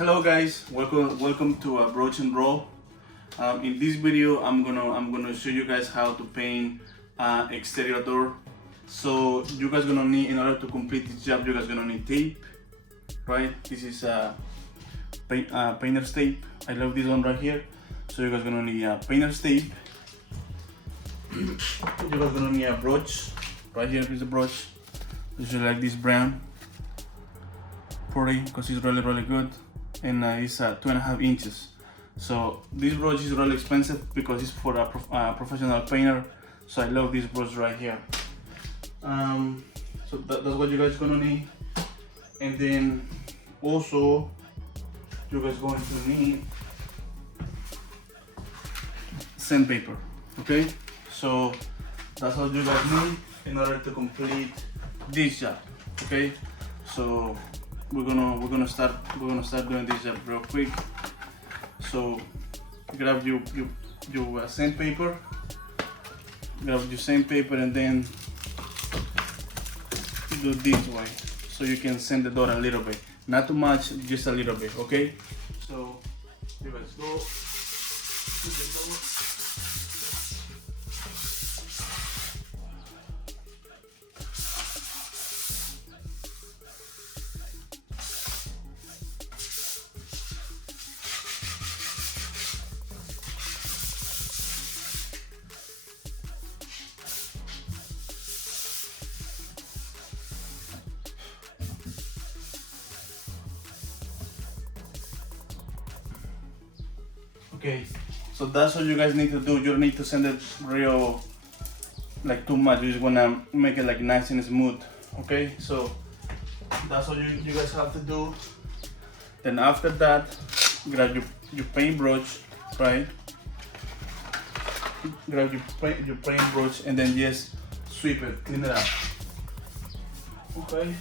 Hello guys, welcome to Broach and Roll. In this video, I'm gonna show you guys how to paint exterior door. So you guys gonna need, in order to complete this job, you guys gonna need tape, right? This is painter's tape. I love this one right here. So you guys gonna need painter's tape. You guys gonna need a brooch. Right here is a brooch. Usually like this brand, 40, because it's really good, and it's 2.5 inches. So this brush is really expensive because it's for a professional painter. So I love this brush right here. So that's what you guys gonna need. And then also you guys going to need sandpaper. Okay, so that's what you guys need in order to complete this job. Okay, so we're gonna start doing this job real quick. So grab your sandpaper, and then do this way, so you can sand the door a little bit, not too much, just a little bit. Okay, so you guys go to the door. Okay, so that's what you guys need to do. You don't need to sand it real, like too much. You just wanna make it like nice and smooth. Okay, so that's what you guys have to do. Then after that, grab your paintbrush, right? Grab your paintbrush and then just sweep it, clean it up. Okay,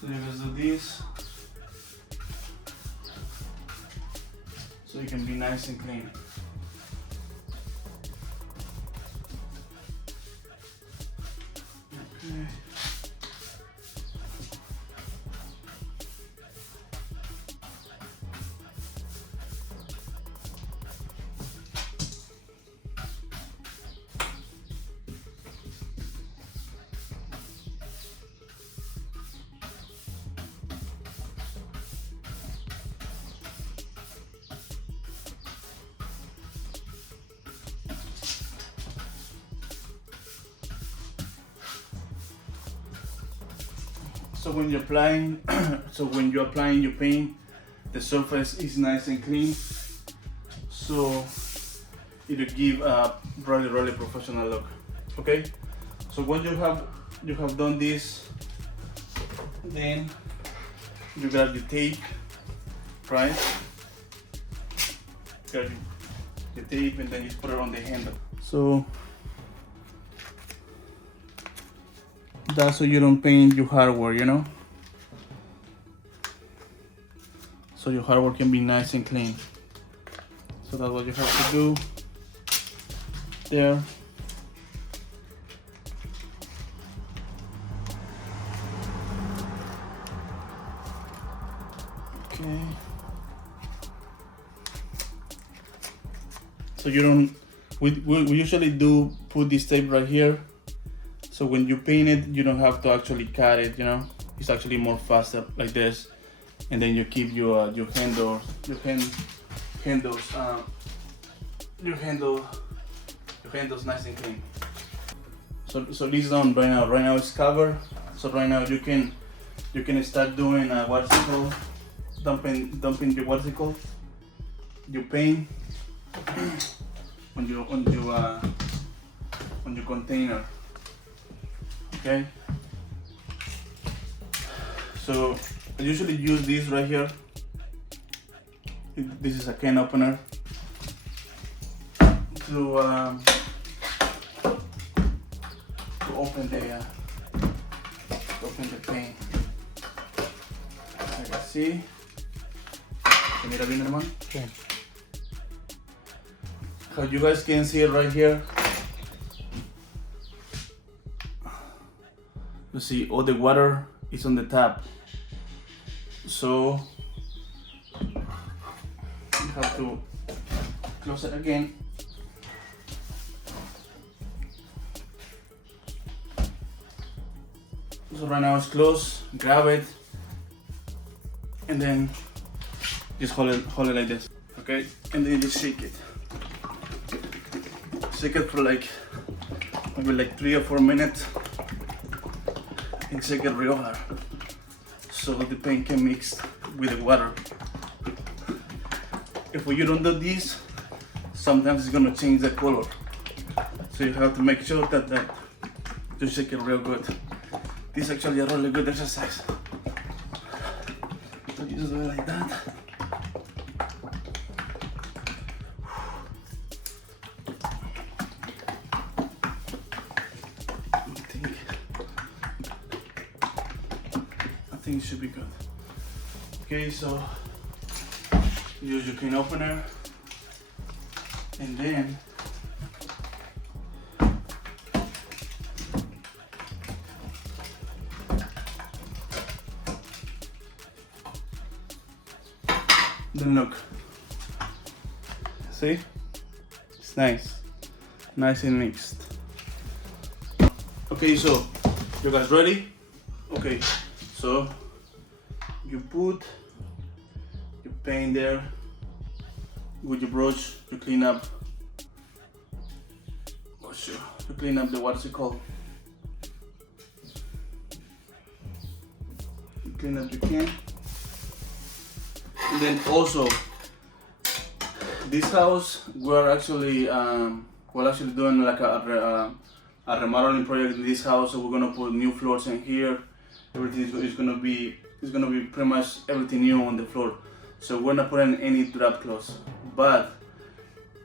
so you guys do this, so you can be nice and clean. Okay. So when you're applying, your paint, the surface is nice and clean. So it'll give a really professional look. Okay. So when you have done this, then you grab your tape, right? Grab your tape and then you put it on the handle. So that's so you don't paint your hardware, you know? So your hardware can be nice and clean. So that's what you have to do there. Okay. So you don't, we usually do put this tape right here. So when you paint it, you don't have to actually cut it, you know? It's actually more faster like this. And then you keep your handles nice and clean. So this is on right now. Right now it's covered. So right now you can start doing what's it called? Dumping your what's it called? Your paint on your container. Okay, so I usually use this right here. This is a can opener to open the paint. Like I see. ¿Se mira bien, hermano? Okay. How you guys can see it right here. You see all the water is on the tap. So have to close it again. So right now it's closed. Grab it, and then just hold it like this, okay? And then just shake it. Shake it for like maybe like 3 or 4 minutes, and shake it real hard so the paint can mix with the water. If you don't do this, sometimes it's gonna change the color. So you have to make sure that you shake it real good. This is actually a really good exercise. So you just do it like that. I think it should be good. Okay, so use your can opener, and then look. See? It's nice and mixed. Okay, so you guys ready? Okay, so you put your paint there with your brush. You clean up. You clean up the, what's it called? You clean up the can. And then also, this house we're actually doing like a remodeling project in this house. So we're gonna put new floors in here. Everything is gonna be pretty much everything new on the floor. So we're not putting any drop cloths. But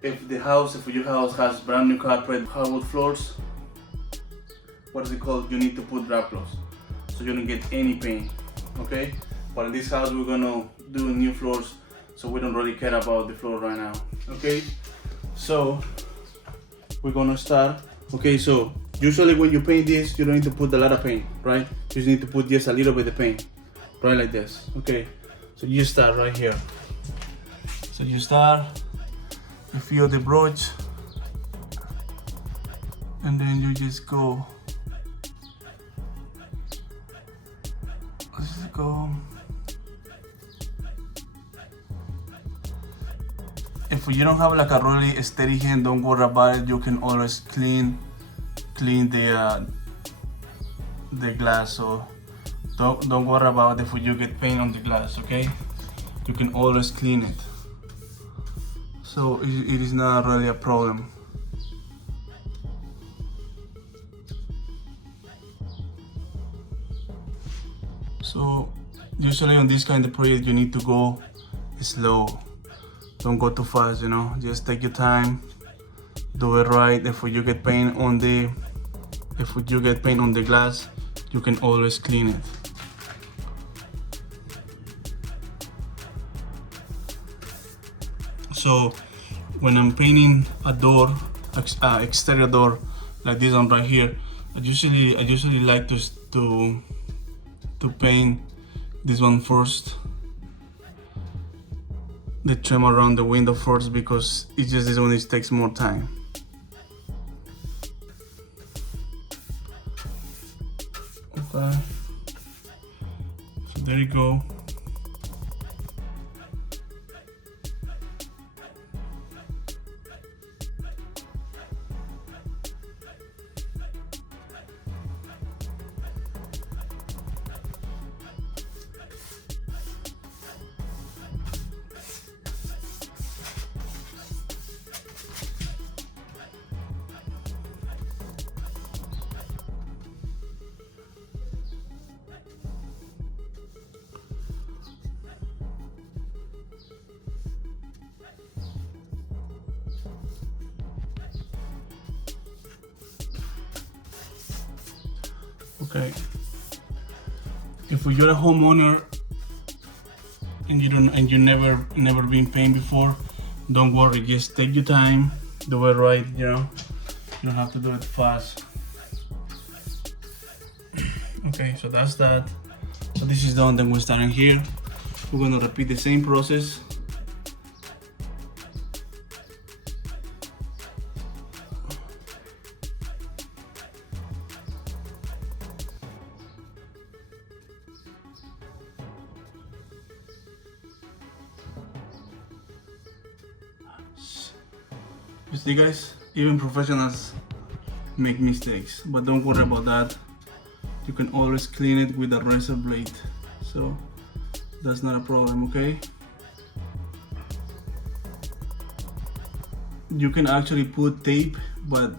if your house has brand new carpet, hardwood floors, what is it called? You need to put drop cloths, so you don't get any paint. Okay. But in this house, we're gonna do new floors, so we don't really care about the floor right now. Okay, so we're gonna start. Okay, so usually when you paint this, you don't need to put a lot of paint, right? You just need to put just a little bit of paint, right, like this. Okay, so you start right here. So you start, you feel the brush, and then you just go. Let's go. If you don't have like a really steady hand, don't worry about it. You can always clean the glass. So don't worry about it if you get paint on the glass. Okay, you can always clean it. So it is not really a problem. So usually on this kind of project, you need to go slow. Don't go too fast, you know. Just take your time, do it right. If you get paint on the glass, you can always clean it. So when I'm painting a door, exterior door like this one right here, I usually like to paint this one first. The trim around the window first, because it's just this one, it takes more time. Okay, so there you go. Okay, if you're a homeowner and you never been paint before, don't worry, just take your time, do it right, you know. You don't have to do it fast. Okay, so that's that. So this is done, then we're starting here. We're gonna repeat the same process You see guys, even professionals make mistakes, but don't worry about that. You can always clean it with a razor blade, so that's not a problem, okay? You can actually put tape, but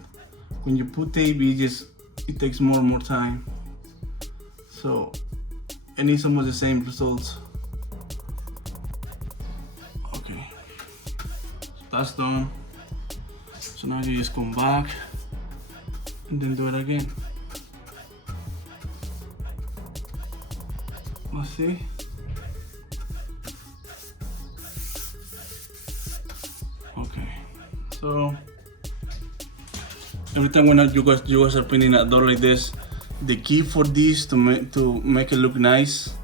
when you put tape, it takes more and more time. So it needs almost the same results. Okay, so that's done. So now you just come back and then do it again. Let's see. Okay, so every time when you guys are painting a door like this, the key for this to make it look nice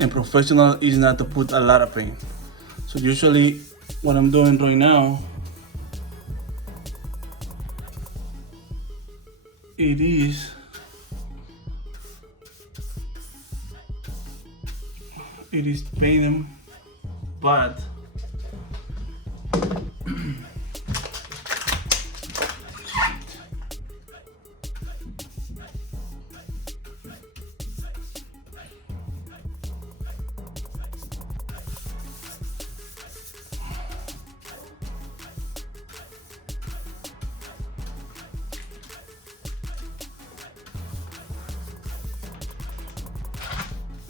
and professional is not to put a lot of paint. So usually what I'm doing right now, it is painting, but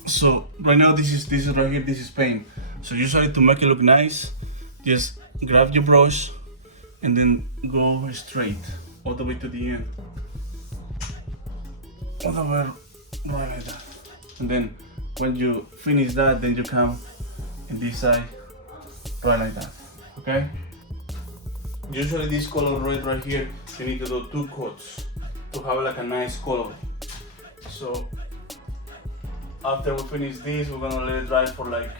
so right now this is right here, this is paint. So usually to make it look nice, just grab your brush and then go straight all the way to the end. All the way right like that. And then when you finish that, then you come in this side right like that. Okay? Usually this color red right here, you need to do 2 coats to have like a nice color. So after we finish this, we're gonna let it dry for like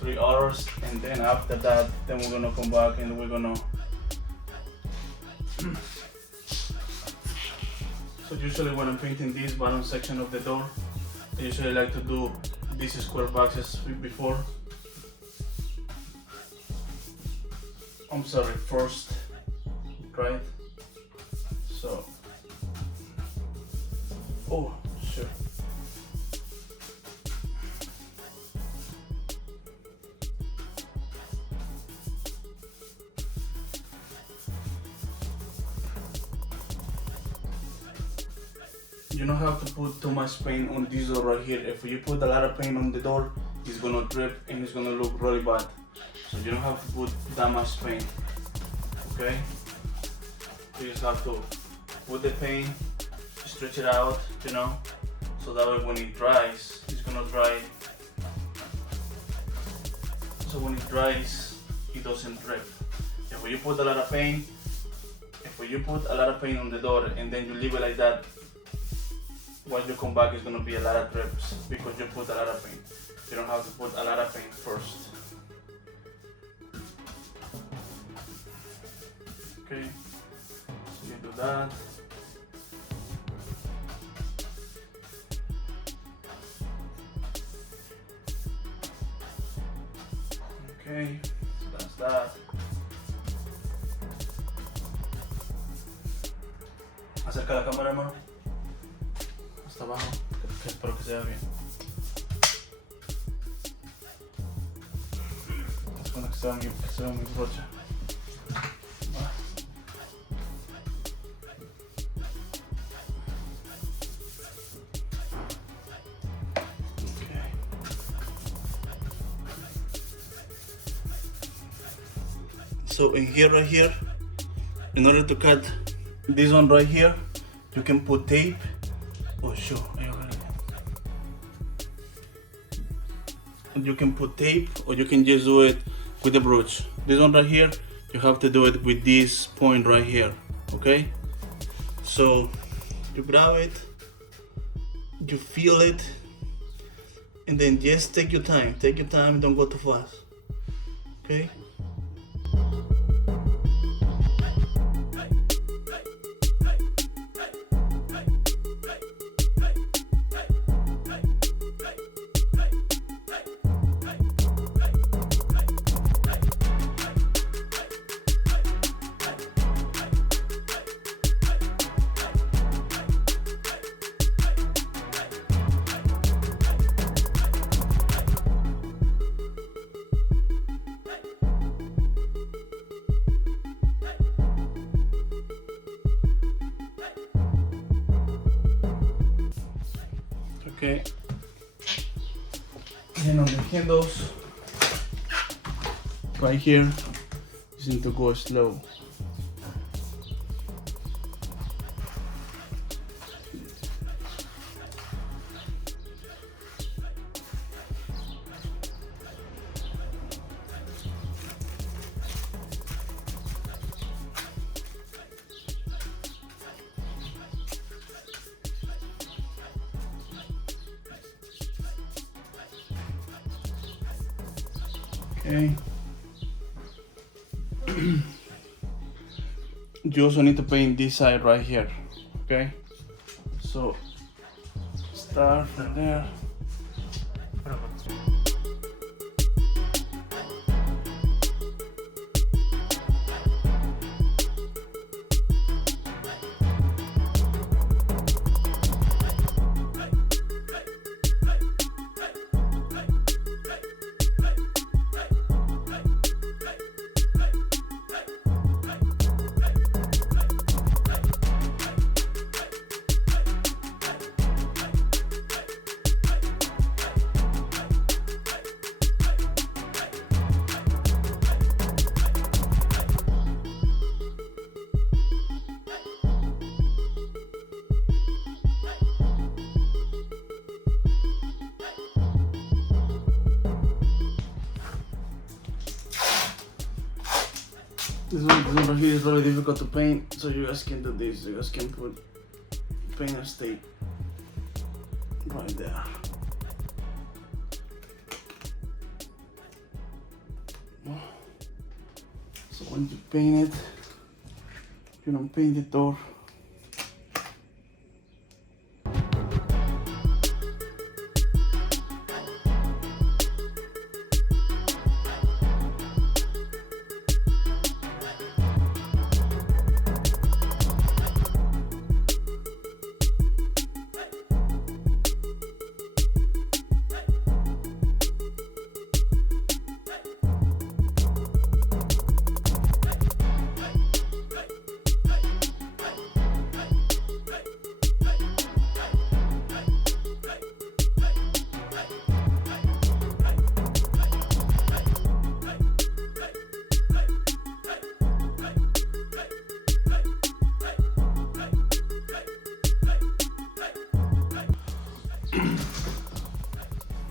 3 hours, and then after that, then we're gonna come back and we're gonna so usually when I'm painting this bottom section of the door, I usually like to do these square boxes before. I'm sorry, first, right? So, oh, sure. You don't have to put too much paint on this door right here. If you put a lot of paint on the door, it's gonna drip and it's gonna look really bad. So you don't have to put that much paint, okay? You just have to put the paint, stretch it out, you know, so that way when it dries, it's gonna dry. So when it dries, it doesn't drip. If you put a lot of paint, on the door and then you leave it like that, when you come back, it's gonna be a lot of drips because you put a lot of paint. You don't have to put a lot of paint first. Okay, so you do that. Okay, so that's that. Acerca la cámara, hermano. Hasta abajo, que espero que se vea bien. Espero que se vea mi brocha. Okay. So in here, right here, in order to cut this one right here, you can put tape. Oh sure, you can put tape or you can just do it with the brush. This one right here, you have to do it with this point right here, okay? So you grab it, you feel it, and then just take your time, don't go too fast, okay? Okay. And on the handles, right here, just need to go slow. Okay. You also need to paint this side right here. Okay. So start from there. This one right here is really difficult to paint, so you guys can do this. You guys can put painter's tape right there. So when you paint it, you don't paint the door.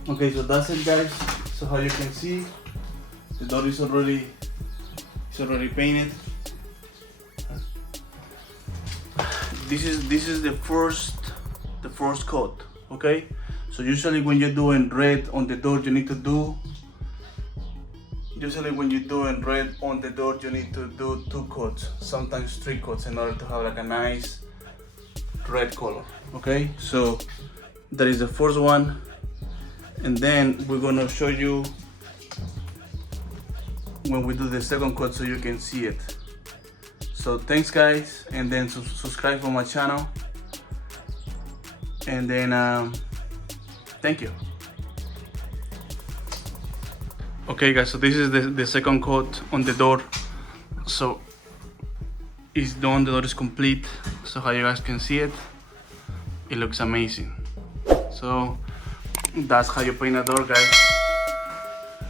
Okay, so that's it, guys. So how you can see, the door is already painted. This is the first coat. Okay, so usually when you're doing red on the door, you need to do. Usually when you're doing red on the door, you need to do 2 coats, sometimes 3 coats, in order to have like a nice red color. Okay, so that is the first one. And then we're gonna show you when we do the second coat so you can see it. So thanks, guys, and then subscribe for my channel, and then thank you. Okay, guys, so this is the second coat on the door. So it's done, the door is complete. So how you guys can see it, it looks amazing. So that's how you paint a door, guys.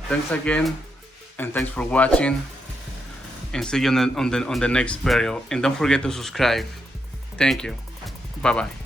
Thanks again, and thanks for watching, and see you on the next video. And don't forget to subscribe. Thank you. Bye bye.